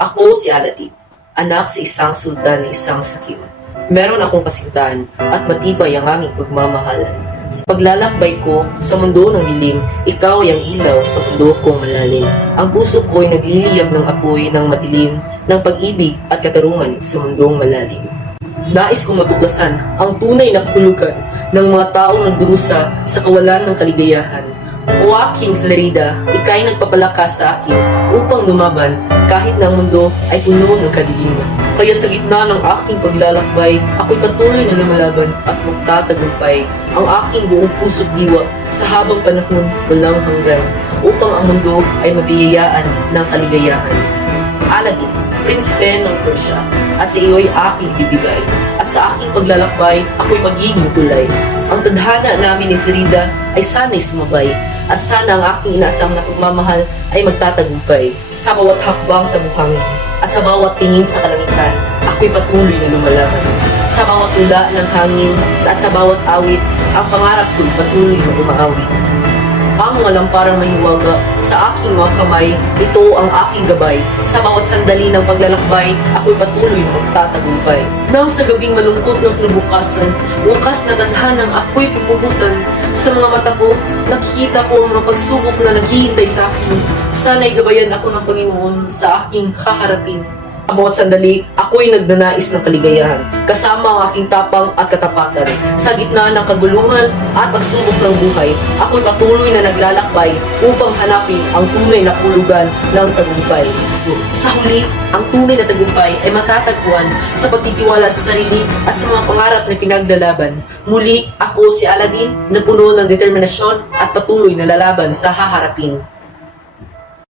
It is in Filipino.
Ako si Aladdin, anak sa isang sultan ng isang sakim. Meron akong kasintahan at matibay ang aming pagmamahalan. Sa paglalakbay ko sa mundo ng dilim, ikaw ay ang ilaw sa mundo kong malalim. Ang puso ko ay nagliliyab ng apoy ng madilim, ng pag-ibig at katarungan sa mundong malalim. Nais kong matuklasan ang tunay na kahulugan ng mga taong nagdurusa sa kawalan ng kaligayahan. O aking Florida, ika'y nagpapalakas sa akin upang lumaban kahit na ang mundo ay puno ng kadiliman. Kaya sa gitna ng aking paglalakbay, ako'y patuloy na lumalaban at magtatagumpay ang aking buong puso't diwa sa habang panahon walang hanggan upang ang mundo ay mabiyayaan ng kaligayahan. Aladdin, prinsipe ng Persia, at sa iyo'y aking bibigay. At sa aking paglalakbay, ako'y magiging tulay. Ang tadhana namin ni Frida ay sana'y sumabay, at sana ang aking inaasam na pagmamahal ay magtatagumpay. Sa bawat hakbang sa buhangin, at sa bawat tingin sa kalangitan, ako'y patuloy na lumalaban. Sa bawat tula ng hangin, at sa bawat awit, ang pangarap ko'y patuloy na umaawit. Ang mga lamparang mahiwaga sa aking mga kamay, ito ang aking gabay. Sa bawat sandali ng paglalakbay, ako'y patuloy na magtatagumpay. Nang sa gabing malungkot ng kinabukasan, wakas na tadhanang ako'y pupugutan. Sa mga mata ko, nakikita ko ang mga pagsubok na naghihintay sa akin. Sana'y gabayan ako ng Panginoon sa aking haharapin. Sa bawat sandali, ako'y nagnanais ng kaligayahan, kasama ang aking tapang at katapatan. Sa gitna ng kaguluhan at pagsubok ng buhay, ako'y patuloy na naglalakbay upang hanapin ang tunay na kahulugan ng tagumpay. Sa huli, ang tunay na tagumpay ay matatagpuan sa pagtitiwala sa sarili at sa mga pangarap na pinaglalaban. Muli, ako si Aladdin na puno ng determinasyon at patuloy na lalaban sa haharapin.